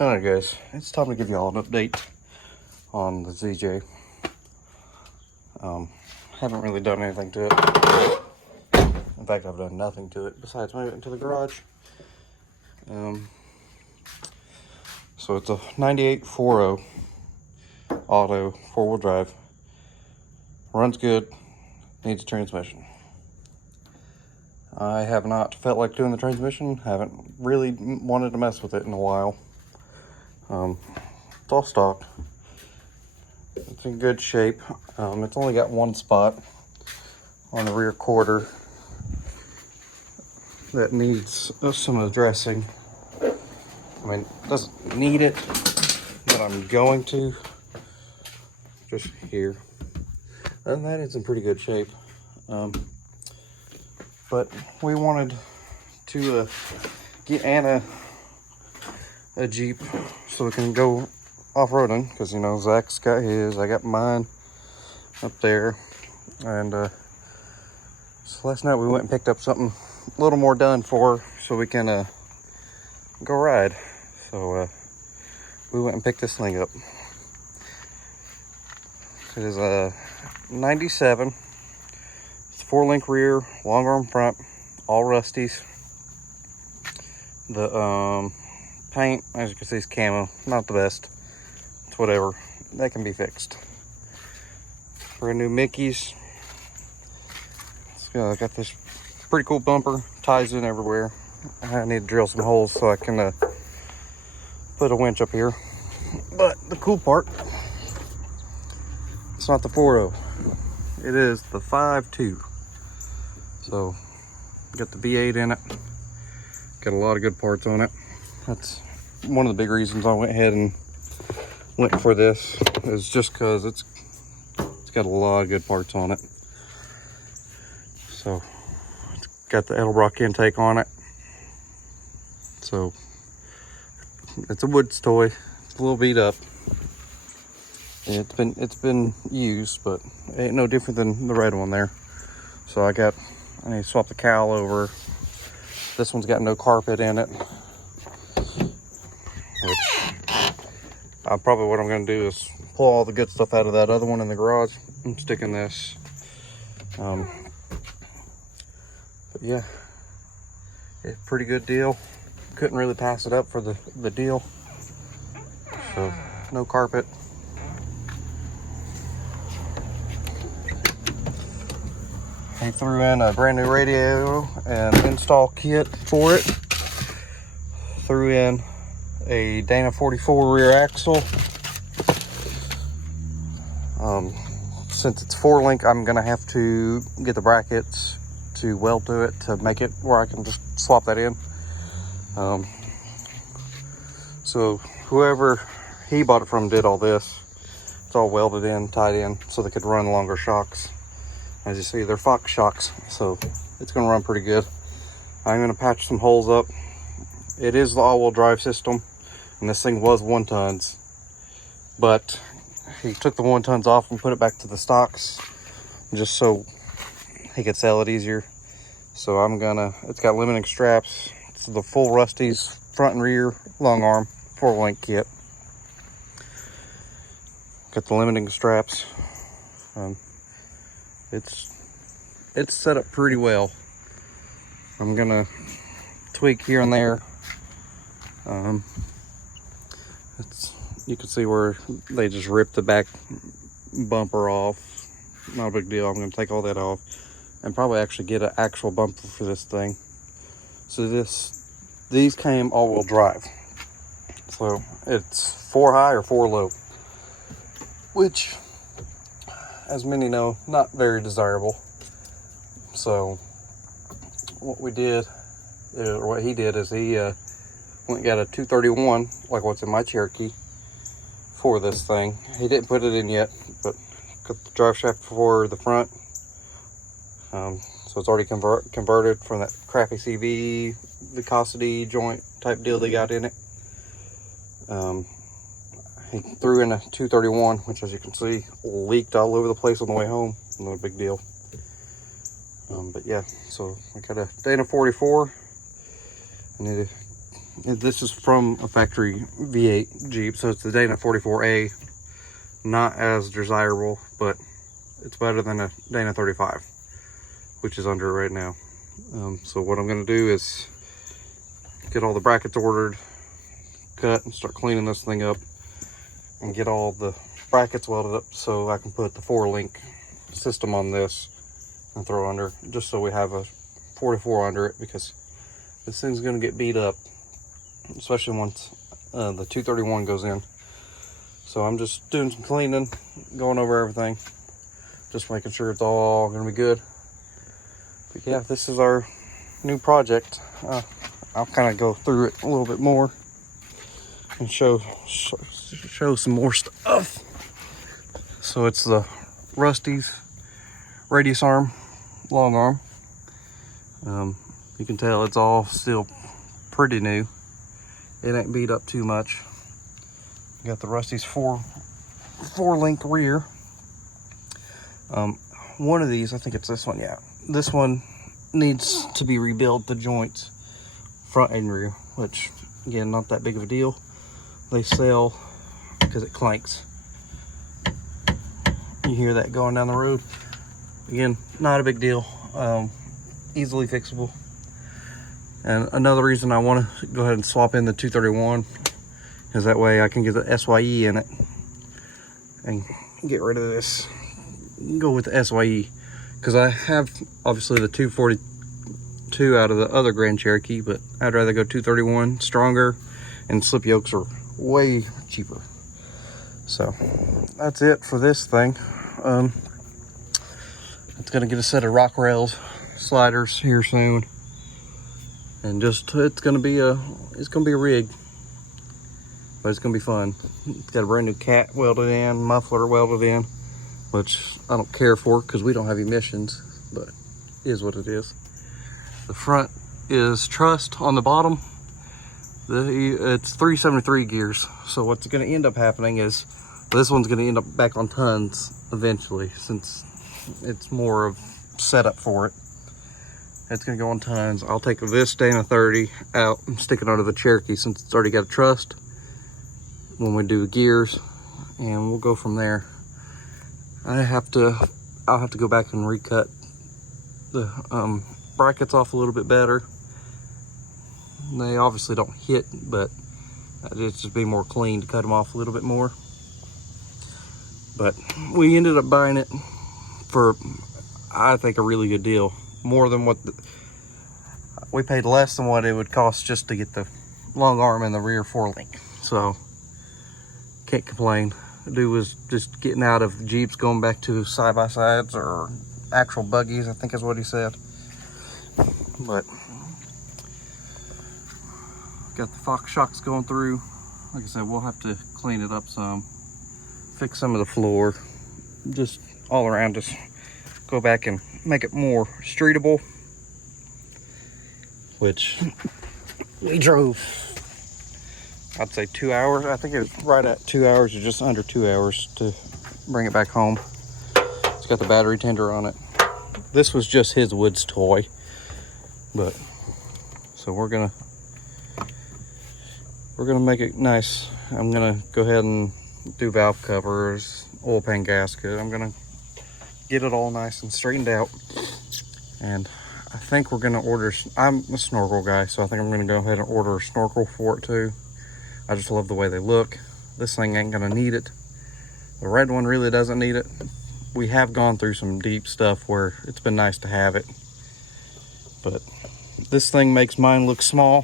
Alright guys, it's time to give y'all an update on the ZJ. Haven't really done anything to it. In fact, I've done nothing to it besides move it into the garage. So it's a 98 4.0 auto 4-wheel drive. Runs good, needs a transmission. I have not felt like doing the transmission, haven't really wanted to mess with it in a while. It's all stock. It's in good shape. It's only got one spot on the rear quarter that needs some addressing. I mean, it doesn't need it, but I'm going to. Just here. Other than that, it's in pretty good shape. But we wanted to get Anna a Jeep so we can go off-roading, because you know Zach's got his, I got mine up there, and so last night we went and picked up something a little more done for her so we can go ride. So we went and picked this thing up. It is a 97. It's 4-link rear, long arm front, all rusties. The paint, as you can see, is camo, not the best. It's whatever, that can be fixed. Brand new Mickey's. It's got this pretty cool bumper, ties in everywhere. I need to drill some holes so I can put a winch up here. But the cool part, it's not the 4.0, it is the 5.2. So got the V8 in it, got a lot of good parts on it. That's one of the big reasons I went ahead and went for this, is just because it's got a lot of good parts on it. So it's got the Edelbrock intake on it, so it's a Woods toy. It's a little beat up. It's been used, but it ain't no different than the red one there. So I need to swap the cowl over. This one's got no carpet in it, which probably what I'm going to do is pull all the good stuff out of that other one in the garage and stick in this. But yeah, it's a pretty good deal. Couldn't really pass it up for the deal. So no carpet. He threw in a brand new radio and install kit for it. Threw in a Dana 44 rear axle. Since it's 4-link, I'm gonna have to get the brackets to weld to it to make it where I can just swap that in. So whoever he bought it from did all this. It's all welded in, tied in, so they could run longer shocks. As you see, they're Fox shocks, so it's gonna run pretty good. I'm gonna patch some holes up. It is the all-wheel drive system, and this thing was 1 tons, but he took the 1 tons off and put it back to the stocks just so he could sell it easier. So it's got limiting straps. It's the full Rusties front and rear long arm 4-link kit. Got the limiting straps. It's set up pretty well. I'm gonna tweak here and there. You can see where they just ripped the back bumper off. Not a big deal. I'm gonna take all that off and probably actually get an actual bumper for this thing. So these came all-wheel drive. So it's 4 high or 4 low, which, as many know, not very desirable. So what we did, or what he did, is he went and got a 231, like what's in my Cherokee, for this thing. He didn't put it in yet, but got the drive shaft for the front. So it's already converted from that crappy CV viscosity joint type deal they got in it. He threw in a 231, which, as you can see, leaked all over the place on the way home. No big deal. But yeah, so I got a Dana 44. I need to This is from a factory V8 Jeep, so it's the Dana 44A. Not as desirable, but it's better than a Dana 35, which is under it right now. So what I'm going to do is get all the brackets ordered, cut, and start cleaning this thing up, and get all the brackets welded up so I can put the 4-link system on this and throw it under, just so we have a 44 under it, because this thing's going to get beat up, especially once the 231 goes in. So I'm just doing some cleaning, going over everything, just making sure it's all going to be good. But yeah, this is our new project. I'll kind of go through it a little bit more and show some more stuff. So it's the Rusty's radius arm, long arm. You can tell it's all still pretty new. It ain't beat up too much. Got the Rusty's 4-link rear. One of these, I think it's this one, yeah. This one needs to be rebuilt, the joints, front and rear, which, again, not that big of a deal. They sell because it clanks. You hear that going down the road. Again, not a big deal. Easily fixable. And another reason I want to go ahead and swap in the 231 is that way I can get the SYE in it and get rid of this. Go with the SYE, because I have obviously the 242 out of the other Grand Cherokee, but I'd rather go 231, stronger, and slip yokes are way cheaper. So that's it for this thing. It's gonna get a set of rock rails sliders here soon, and just it's gonna be a rig, but it's gonna be fun. It's got a brand new cat welded in, muffler welded in, which I don't care for because we don't have emissions, but it is what it is. The front is trussed on the bottom. It's 373 gears. So what's going to end up happening is this one's going to end up back on tons eventually, since it's more of setup for it. It's going to go on tons. I'll take this Dana 30 out and stick it under the Cherokee since it's already got a trussed when we do gears, and we'll go from there. I'll have to go back and recut the brackets off a little bit better. They obviously don't hit, but it'd just be more clean to cut them off a little bit more. But we ended up buying it for, I think, a really good deal. More than what we paid, less than what it would cost just to get the long arm and the rear 4-link. So can't complain. The dude was just getting out of Jeeps, going back to side-by-sides or actual buggies, I think is what he said. But got the Fox shocks going through. Like I said, we'll have to clean it up some, fix some of the floor, just all around, just go back and make it more streetable, which we drove, I'd say 2 hours. I think it was right at 2 hours, or just under 2 hours to bring it back home. It's got the battery tender on it. This was just his Woods toy, but so we're gonna make it nice. I'm gonna go ahead and do valve covers, oil pan gasket. I'm gonna get it all nice and straightened out, and I think we're gonna order, I'm a snorkel guy, so I think I'm gonna go ahead and order a snorkel for it too. I just love the way they look. This thing ain't gonna need it. The red one really doesn't need it. We have gone through some deep stuff where it's been nice to have it, but this thing makes mine look small,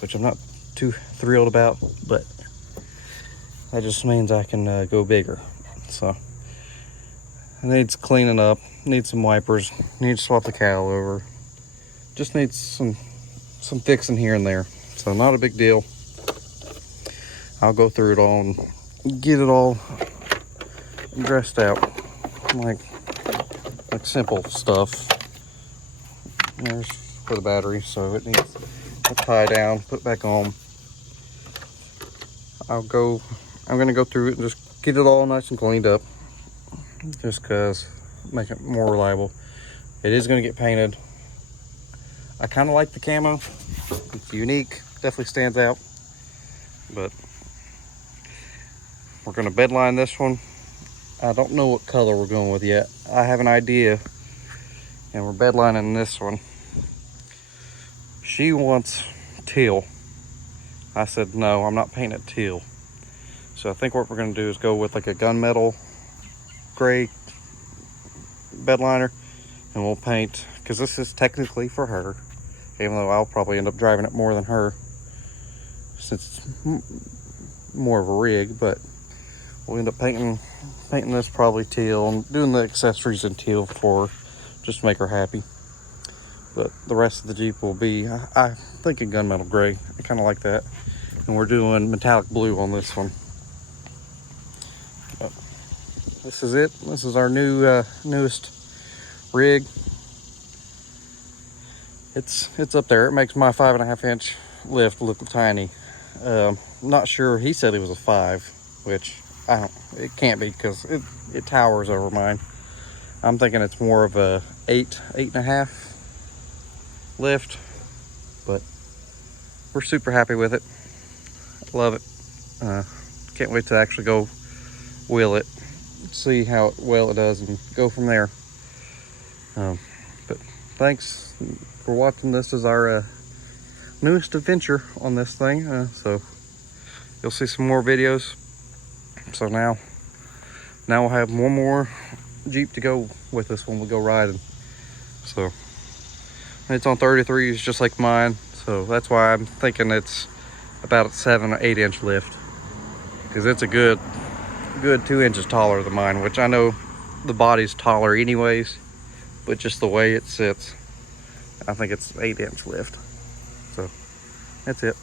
which I'm not too thrilled about, but that just means I can go bigger. So it needs cleaning up, needs some wipers, needs to swap the cowl over, just needs some fixing here and there. So not a big deal. I'll go through it all and get it all dressed out, like simple stuff. There's for the battery, so it needs to tie down, put back on. I'm gonna go through it and just get it all nice and cleaned up, just cause make it more reliable. It is gonna get painted. I kind of like the camo. It's unique. definitely stands out. But we're gonna bed line this one. I don't know what color we're going with yet. I have an idea, and we're bed lining this one. She wants teal. I said, no, I'm not painting it teal. So I think what we're gonna do is go with like a gunmetal gray bed liner, and we'll paint, because this is technically for her, even though I'll probably end up driving it more than her since it's more of a rig. But we'll end up painting this probably teal and doing the accessories in teal for her, just to make her happy. But the rest of the Jeep will be, I'm thinking gunmetal gray. I kind of like that. And we're doing metallic blue on this one. But this is it. This is our newest rig. It's up there. It makes my 5.5 inch lift look tiny. Not sure. He said it was a 5, which I don't. It can't be, because it towers over mine. I'm thinking it's more of a 8.5 lift, but we're super happy with it. Love it. Can't wait to actually go wheel it, see how well it does, and go from there. But thanks for watching. This is our newest adventure on this thing. So you'll see some more videos. So now we'll have one more Jeep to go with us when we go riding. So it's on 33s just like mine, so that's why I'm thinking it's about a 7 or 8 inch lift, because it's a good 2 inches taller than mine, which I know the body's taller anyways, but just the way it sits, I think it's 8 inch lift. So that's it.